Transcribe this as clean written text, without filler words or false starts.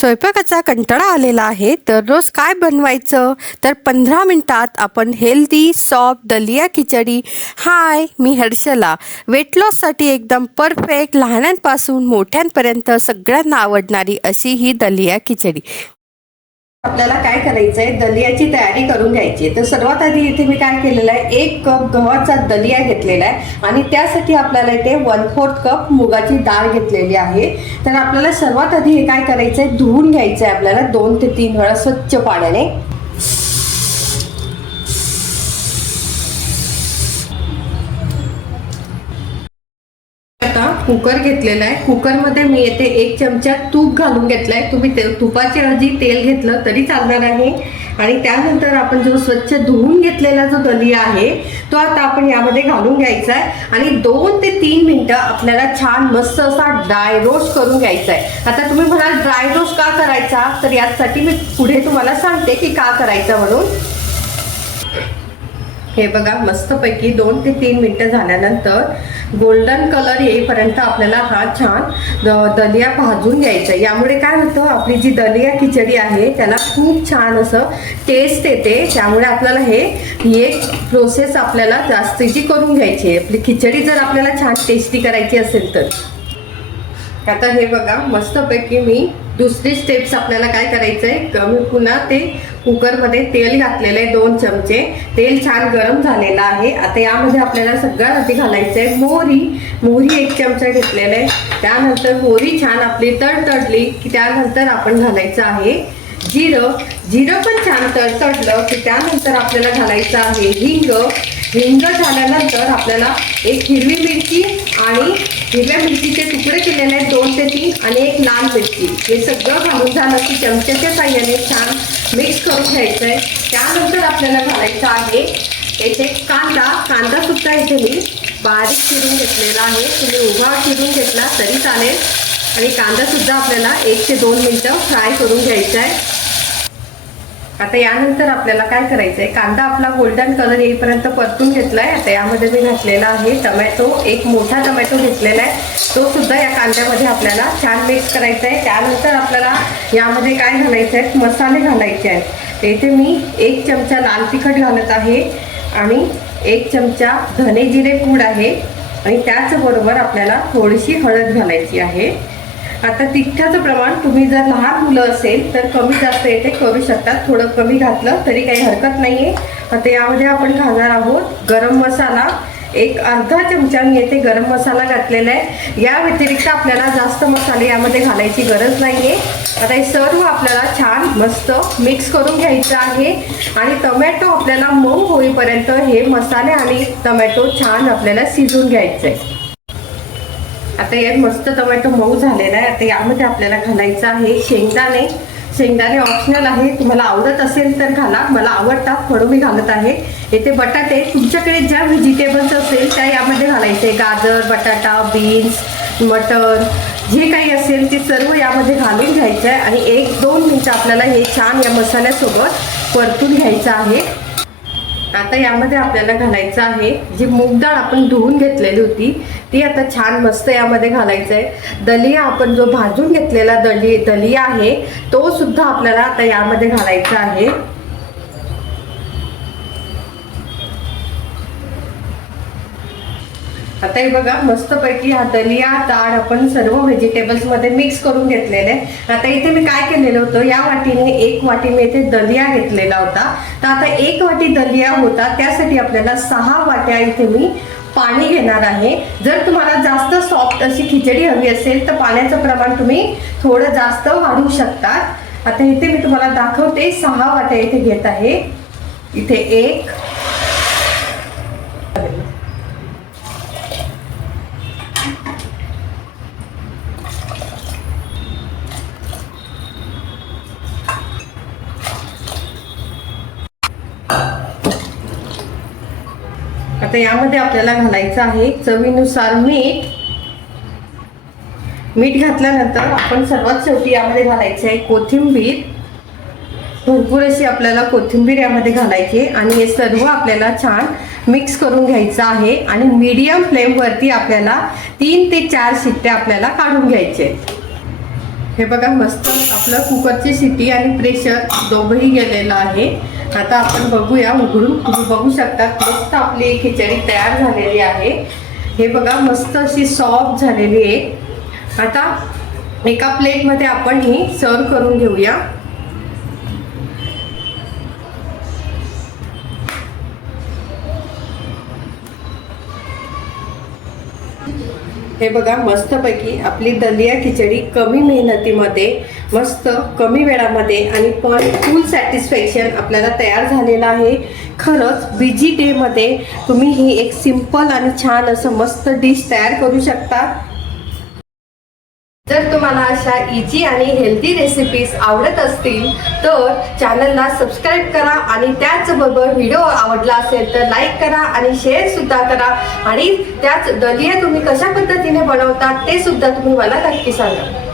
स्वयंपाकाचा कंटाळा आलेला आहे, तर रोज काय बनवायचं? तर 15 मिनिटात आपण हेल्दी सॉफ्ट दलिया खिचडी. हाय, मी हर्षला. वेट लॉससाठी एकदम परफेक्ट, लहानांपासून मोठ्यांपर्यंत सगळ्यांना आवडणारी अशी ही दलिया खिचडी. आपल्याला काय करायचं आहे, दलियाची तयारी करून घ्यायची आहे. तर सर्वात आधी इथे मी काय केलेलं आहे, 1 कप गव्हाचा दलिया घेतलेला आहे आणि त्यासाठी आपल्याला इथे 1/4 कप मुगाची डाळ घेतलेली आहे. तर आपल्याला सर्वात आधी हे काय करायचं आहे, धुवून घ्यायचं आहे आपल्याला 2 ते 3 वेळा स्वच्छ पाण्याने. कुकर घेतलेला आहे. कुकरमध्ये मी येथे 1 चमचा तूप घालून घेतलाय. तुम्ही तुपाच्या ऐवजी तेल घेतलं तरी चालणार आहे. आणि त्यानंतर आपण जो स्वच्छ धुवून घेतलेला जो दलिया आहे तो आता आपण यामध्ये घालून घ्यायचा आहे आणि 2 ते 3 मिनिटं आपल्याला छान मस्त असा ड्राय रोस्ट करून घ्यायचा आहे. आता तुम्ही म्हणाल ड्राय रोस्ट का करायचा, तर यासाठी मी पुढे तुम्हाला सांगते की का करायचा म्हणून. हे बघा, मस्तपैकी 2 ते 3 मिनिटं झाल्यानंतर गोल्डन कलर येईपर्यंत आपल्याला हा छान दलिया भाजून घ्यायचा. यामुळे काय होतं, आपली जी दलिया खिचडी आहे त्याला खूप छान असं टेस्ट येते. त्यामुळे आपल्याला ही एक प्रोसेस आपल्याला जास्तीची करून घ्यायची आहे आपली खिचडी, जर आपल्याला छान टेस्टी करायची असेल तर. आता हे बघा, मस्तपैकी मी दुसरी स्टेप्स आपल्याला काय करायचं आहे, मी पुन्हा ते कुकरमध्ये तेल घातलेलं आहे 2 चमचे. तेल छान गरम झालेलं आहे. आता यामध्ये आपल्याला सगळ्यात आधी घालायचं आहे मोहरी 1 चमचा घेतलेला आहे. त्यानंतर मोहरी छान आपली तडतडली की त्यानंतर आपण घालायचं आहे जिरं पण छान तडतडलं की त्यानंतर आपल्याला घालायचं आहे हिंग झाल्यानंतर आपल्याला 1 हिरवी मिरची आणि हिरव्या मिरचीचे तुकडे केलेले आहेत 2 ते 3 आणि 1 लाल मिरची. हे सगळं घालून झालं की चमच्याच्या साह्याने छान मिक्स करून घ्यायचं आहे. त्यानंतर आपल्याला घालायचं आहे इथे कांदा सुद्धा इथे मी बारीक चिरून घेतलेला आहे. तुम्ही उभा चिरून घेतला तरी चालेल. आणि कांदा सुद्धा आपल्याला 1 ते 2 मिनिटं फ्राय करून घ्यायचा आहे. आता यानंतर आपल्याला काय करायचं आहे, कांदा आपला गोल्डन कलर येईपर्यंत परतून घेतला आहे. आता यामध्ये मी घातलेला आहे टमॅटो, 1 मोठा टमॅटो घेतलेला आहे. तो सुद्धा या कांद्यामध्ये आपल्याला छान मिक्स करायचा आहे. त्यानंतर आपल्याला यामध्ये काय घालायचं आहे, मसाले घालायचे आहेत. इथे मी 1 चमचा लाल तिखट घालत आहे आणि 1 चमचा धने जिरे पूड आहे आणि त्याचबरोबर आपल्याला थोडीशी हळद घालायची आहे. आता तिखटाचं प्रमाण तुम्ही जर लहान मुलं असेल तर कमी जास्त येथे करू शकतात. थोडं कमी घातलं तरी काही हरकत नाही आहे. आता यामध्ये आपण घालणार आहोत गरम मसाला. 1 अर्धा चमचा मी येथे गरम मसाला घातलेला आहे. या व्यतिरिक्त आपल्याला जास्त मसाले यामध्ये घालायची गरज नाही आहे. आता हे सर्व आपल्याला छान मस्त मिक्स करून घ्यायचं आहे आणि टमॅटो आपल्याला मऊ होईपर्यंत हे मसाले आणि टमॅटो छान आपल्याला शिजून घ्यायचं आहे. आता यात मस्त टोमॅटो मऊ झालेला आहे. आता यामध्ये आपल्याला घालायचं आहे शेंगदाणे ऑप्शनल आहे. तुम्हाला आवडत असेल तर घाला, मला आवडतात म्हणून मी घालत आहे. इथे बटाटे, तुमच्याकडे ज्या व्हेजिटेबल्स असेल त्या यामध्ये घालायचे. गाजर, बटाटा, बीन्स, मटर जे काही असेल ते सर्व यामध्ये घालून घ्यायचं आहे आणि 1-2 मिनिटं आपल्याला हे छान या मसाल्यासोबत परतून घ्यायचं आहे. आता यामध्ये आपल्याला घालायचं आहे जी मूग डाळ आपण धुवून घेतलेली होती ती आता छान मस्त यामध्ये घालायचं आहे. दलिया आपण जो भाजून घेतलेला दलिया आहे तो सुद्धा आपल्याला आता यामध्ये घालायचा आहे. आता हे बघा, मस्तपैकी हा दलिया डाळ आपण सर्व व्हेजिटेबल्समध्ये मिक्स करून घेतलेले आहे. आता इथे मी काय केलेलं होतं, या वाटीने 1 वाटी मी इथे दलिया घेतलेला होता. तर आता 1 वाटी दलिया होता त्यासाठी आपल्याला 6 वाट्या इथे मी पाणी घेणार आहे. जर तुम्हाला जास्त सॉफ्ट अशी खिचडी हवी असेल तर पाण्याचं प्रमाण तुम्ही थोडं जास्त वाढवू शकतात. आता इथे मी तुम्हाला दाखवते 6 वाट्या इथे घेत आहे. इथे 1 आता यामध्ये आपल्याला घालायचं आहे चवीनुसार मीठ घातल्यानंतर आपण सर्वात शेवटी यामध्ये घालायचे आहे कोथिंबीर. भरपूर अशी आपल्याला कोथिंबीर यामध्ये घालायची आहे आणि हे सर्व आपल्याला छान मिक्स करून घ्यायचं आहे आणि मीडियम फ्लेमवरती आपल्याला 3 ते 4 शिट्ट्या आपल्याला काढून घ्यायचे. हे बघा मस्त आपलं कुकरची शिटी आणि प्रेशर दोघंही गेलेलं आहे. आता आपण बघूया उघडून. तुम्ही बघू शकता मस्त आपली खिचडी तयार झालेली आहे. हे बघा मस्त अशी सॉफ्ट झालेली आहे. आता एका प्लेटमध्ये आपण ही सर्व करून घेऊया. हे बघा मस्तपैकी आपली दलिया खिचडी कमी मेहनतीमध्ये मस्त कमी वेळामध्ये आणि पण फुल सॅटिस्फॅक्शन आपल्याला तयार झालेलं आहे. खरंच बिझी डेमध्ये तुम्ही ही एक सिंपल आणि छान असं मस्त डिश तयार करू शकता. जर तुम्हाला अशा इझी आणि हेल्दी रेसिपीज आवडत असतील तर चॅनलला सबस्क्राईब करा आणि त्याचबरोबर व्हिडिओ आवडला असेल तर लाईक करा आणि शेअर सुद्धा करा. आणि त्याच दलिया तुम्ही कशा पद्धतीने बनवता ते सुद्धा तुम्ही मला नक्की सांगा.